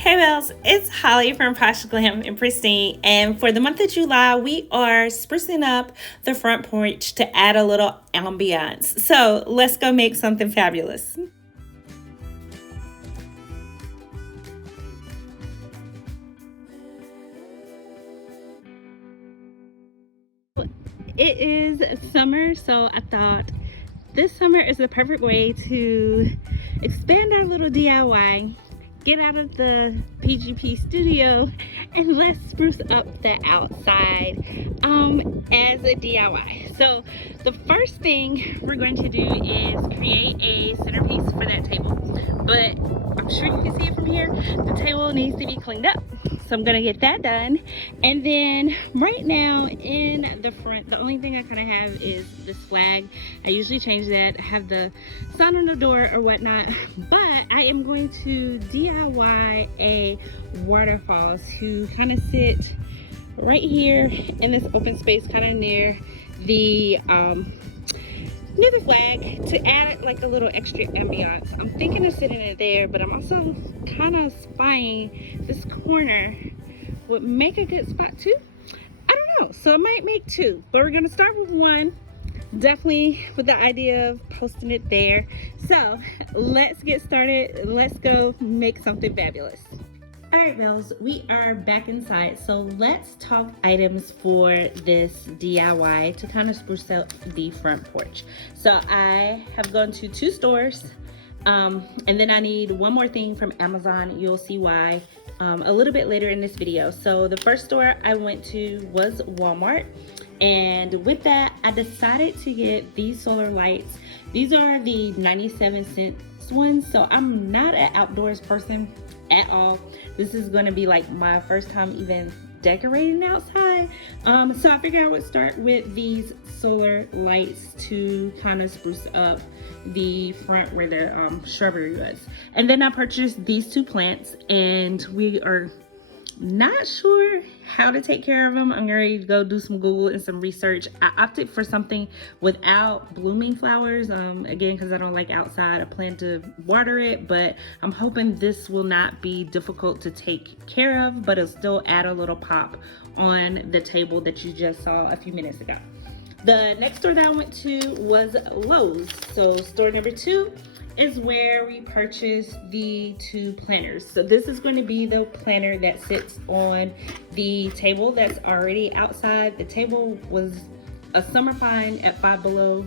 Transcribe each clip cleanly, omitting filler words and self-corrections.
Hey Bells, it's Holly from Posh Glam and Pristine, and for the month of July, we are sprucing up the front porch to add a little ambiance. So let's go make something fabulous. It is summer, so I thought this summer is the perfect way to expand our little DIY, get out of the PGP studio, and let's spruce up the outside as a DIY. So the first thing we're going to do is create a centerpiece for that table, but I'm sure you can see it from here. The table needs to be cleaned up, so I'm gonna get that done. And then right now in the front, the only thing I kind of have is this flag. I usually change that. I have the sign on the door or whatnot, but I am going to DIY a waterfall to kind of sit right here in this open space, kind of near the flag, to add like a little extra ambiance. I'm thinking of sitting it there, but I'm also kind of spying this corner would make a good spot too. I don't know, so I might make two, but we're gonna start with one, definitely with the idea of posting it there. So let's get started. Let's go make something fabulous. All right, Bells, we are back inside. So let's talk items for this DIY to kind of spruce up the front porch. So I have gone to two stores, and then I need one more thing from Amazon. You'll see why a little bit later in this video. So the first store I went to was Walmart. And with that, I decided to get these solar lights. These are the 97-cent ones. So I'm not an outdoors person at all. This is gonna be like my first time even decorating outside. So I figured I would start with these solar lights to kind of spruce up the front where the shrubbery was. And then I purchased these two plants, and we are not sure how to take care of them. I'm ready to go do some Google and some research. I opted for something without blooming flowers, again, because I don't like outside. I plan to water it, but I'm hoping this will not be difficult to take care of, but it'll still add a little pop on the table that you just saw a few minutes ago. The next store that I went to was Lowe's. So store number 2 is where we purchased the two planters. So this is going to be the planter that sits on the table that's already outside. The table was a summer pine at Five Below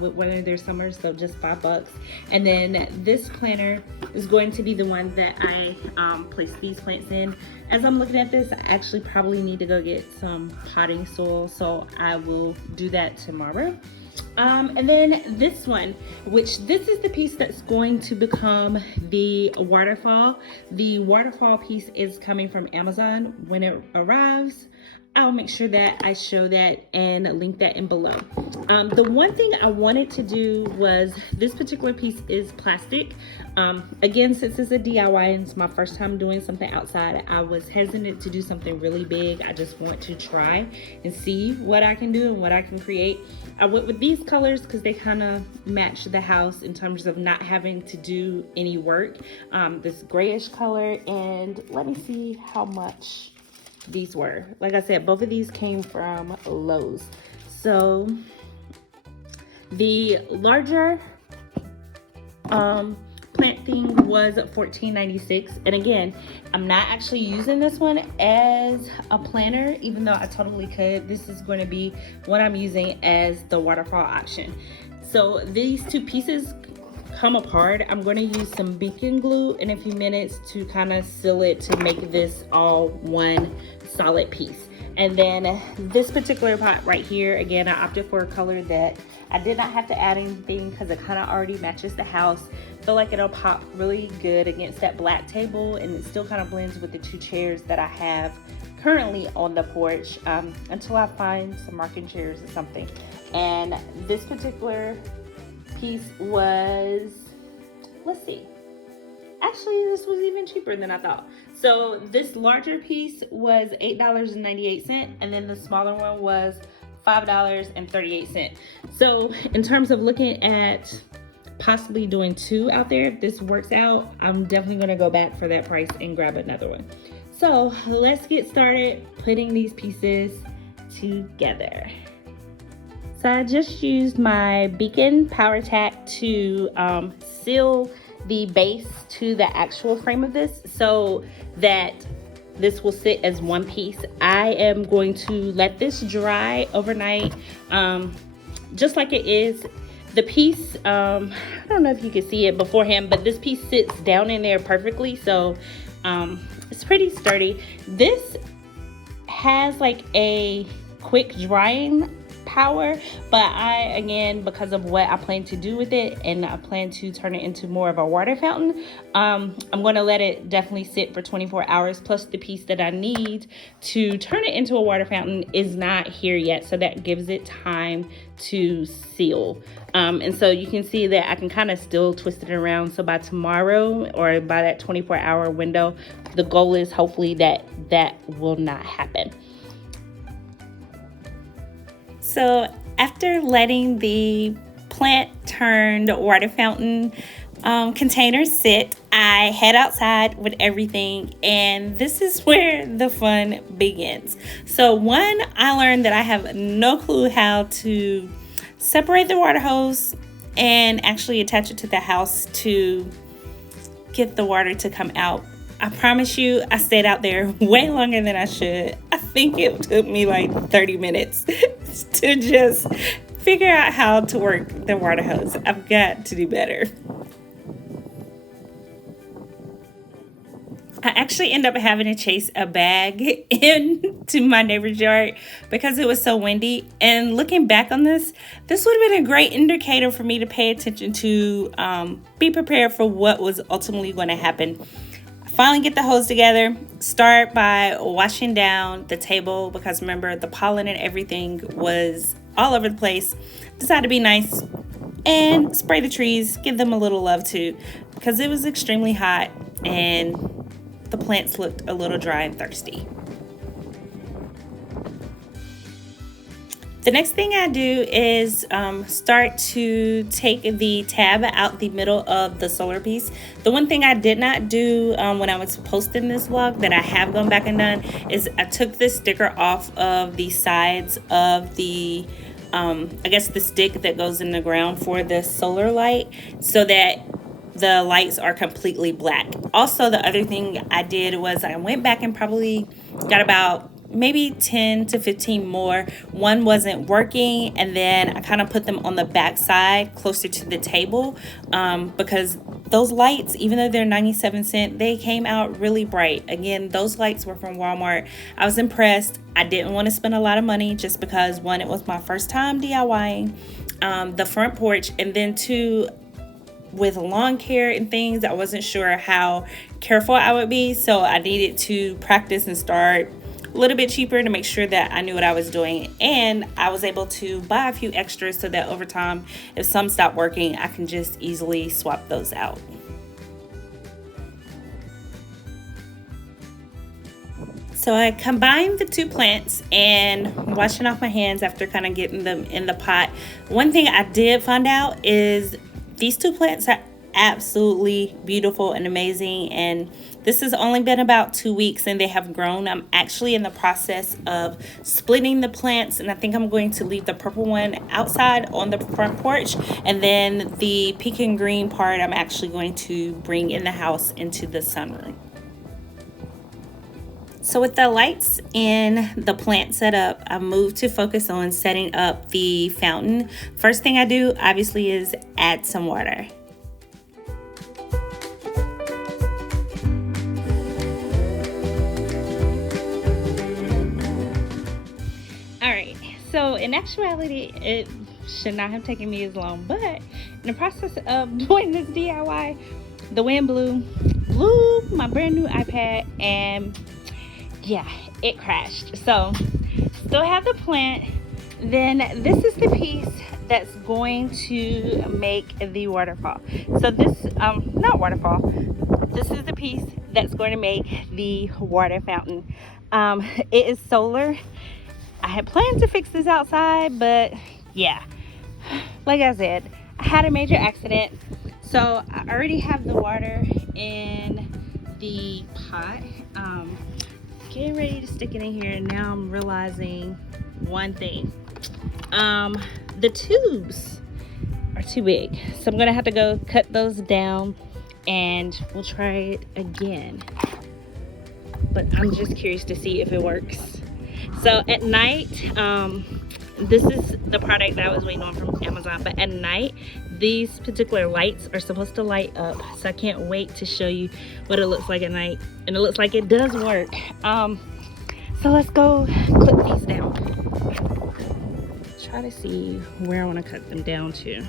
with one of their summers, so just $5. And then this planter is going to be the one that I place these plants in. As I'm looking at this, I actually probably need to go get some potting soil, so I will do that tomorrow. And then this one, which this is the piece that's going to become the waterfall. The waterfall piece is coming from Amazon. When it arrives, I'll make sure that I show that and link that in below. The one thing I wanted to do was, this particular piece is plastic. Again, since it's a DIY and it's my first time doing something outside, I was hesitant to do something really big. I just want to try and see what I can do and what I can create. I went with these colors because they kind of match the house in terms of not having to do any work. This grayish color, and let me see how much these were. Like I said, both of these came from Lowe's. So the larger plant thing was $14.96, and again, I'm not actually using this one as a planter, even though I totally could. This is going to be what I'm using as the waterfall option. So these two pieces come apart. I'm going to use some beacon glue in a few minutes to kind of seal it to make this all one solid piece. And then this particular pot right here, again, I opted for a color that I did not have to add anything because it kind of already matches the house. Feel like it'll pop really good against that black table, and it still kind of blends with the two chairs that I have currently on the porch, until I find some rocking chairs or something. And this particular piece was, let's see, actually this was even cheaper than I thought. So this larger piece was $8.98, and then the smaller one was $5.38. So in terms of looking at possibly doing 2 out there. If this works out, I'm definitely going to go back for that price and grab another one. So let's get started putting these pieces together. So I just used my Beacon Power Tack to seal the base to the actual frame of this so that this will sit as one piece. I am going to let this dry overnight, just like it is. The piece, I don't know if you can see it beforehand, but this piece sits down in there perfectly, so it's pretty sturdy. This has like a quick drying power, but I, again, because of what I plan to do with it, and I plan to turn it into more of a water fountain, I'm going to let it definitely sit for 24 hours. Plus the piece that I need to turn it into a water fountain is not here yet, so that gives it time to seal. And so you can see that I can kind of still twist it around, so by tomorrow or by that 24-hour window, the goal is hopefully that will not happen. So after letting the plant turned water fountain container sit, I head outside with everything, and this is where the fun begins. So one, I learned that I have no clue how to separate the water hose and actually attach it to the house to get the water to come out. I promise you, I stayed out there way longer than I should. I think it took me like 30 minutes to just figure out how to work the water hose. I've got to do better. I actually ended up having to chase a bag into my neighbor's yard because it was so windy. And looking back on this would have been a great indicator for me to pay attention to, be prepared for what was ultimately going to happen. Finally get the hose together, start by washing down the table because remember the pollen and everything was all over the place. Decided to be nice and spray the trees, give them a little love too, because it was extremely hot and the plants looked a little dry and thirsty. The next thing I do is start to take the tab out the middle of the solar piece. The one thing I did not do when I was posting this vlog that I have gone back and done is I took this sticker off of the sides of the, I guess the stick that goes in the ground for the solar light so that the lights are completely black. Also, the other thing I did was I went back and probably got about maybe 10 to 15 more. One wasn't working, and then I kind of put them on the back side closer to the table because those lights, even though they're 97 cents, they came out really bright. Again, those lights were from Walmart. I was impressed. I didn't want to spend a lot of money just because one, it was my first time DIYing the front porch, and then two, with lawn care and things, I wasn't sure how careful I would be, so I needed to practice and start a little bit cheaper to make sure that I knew what I was doing. And I was able to buy a few extras so that over time, if some stop working, I can just easily swap those out. So I combined the two plants and washing off my hands after kind of getting them in the pot. One thing I did find out is these two plants are absolutely beautiful and amazing, and this has only been about 2 weeks and they have grown. I'm actually in the process of splitting the plants, and I think I'm going to leave the purple one outside on the front porch, and then the pink and green part I'm actually going to bring in the house into the sunroom. So with the lights and the plant set up, I moved to focus on setting up the fountain. First thing I do, obviously, is add some water. All right, so in actuality, it should not have taken me as long, but in the process of doing this DIY, the wind blew my brand new iPad, and yeah, it crashed. So still have the plant. Then this is the piece that's going to make the waterfall. So this, not waterfall, this is the piece that's going to make the water fountain. It is solar. I had planned to fix this outside, but yeah, like I said, I had a major accident. So I already have the water in the pot. Getting ready to stick it in here, and now I'm realizing one thing. The tubes are too big, so I'm gonna have to go cut those down and we'll try it again. But I'm just curious to see if it works. So at night, this is the product that I was waiting on from Amazon, but at night these particular lights are supposed to light up, so I can't wait to show you what it looks like at night, and it looks like it does work. So let's go clip these down. Try to see where I want to cut them down to.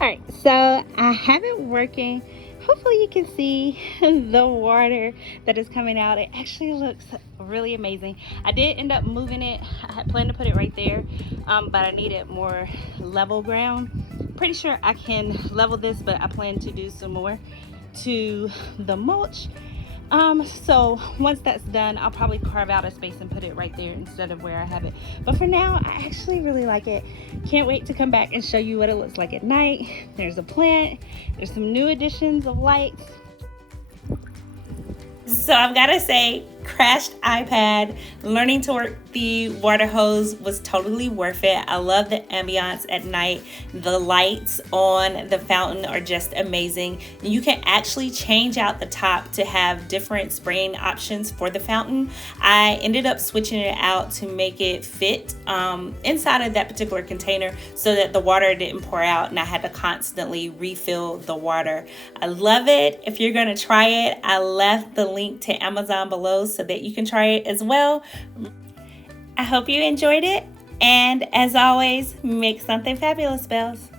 All right, so I have it working. Hopefully you can see the water that is coming out. It actually looks really amazing. I did end up moving it. I had planned to put it right there, but I needed more level ground. Pretty sure I can level this, but I plan to do some more to the mulch. So once that's done, I'll probably carve out a space and put it right there instead of where I have it. But for now, I actually really like it. Can't wait to come back and show you what it looks like at night. There's a plant, there's some new additions of lights. So I've got to say, crashed iPad, learning to work the water hose was totally worth it. I love the ambiance at night. The lights on the fountain are just amazing. You can actually change out the top to have different spraying options for the fountain. I ended up switching it out to make it fit inside of that particular container so that the water didn't pour out and I had to constantly refill the water. I love it. If you're going to try it, I left the link to Amazon below so that you can try it as well. I hope you enjoyed it, and as always, make something fabulous, Bells.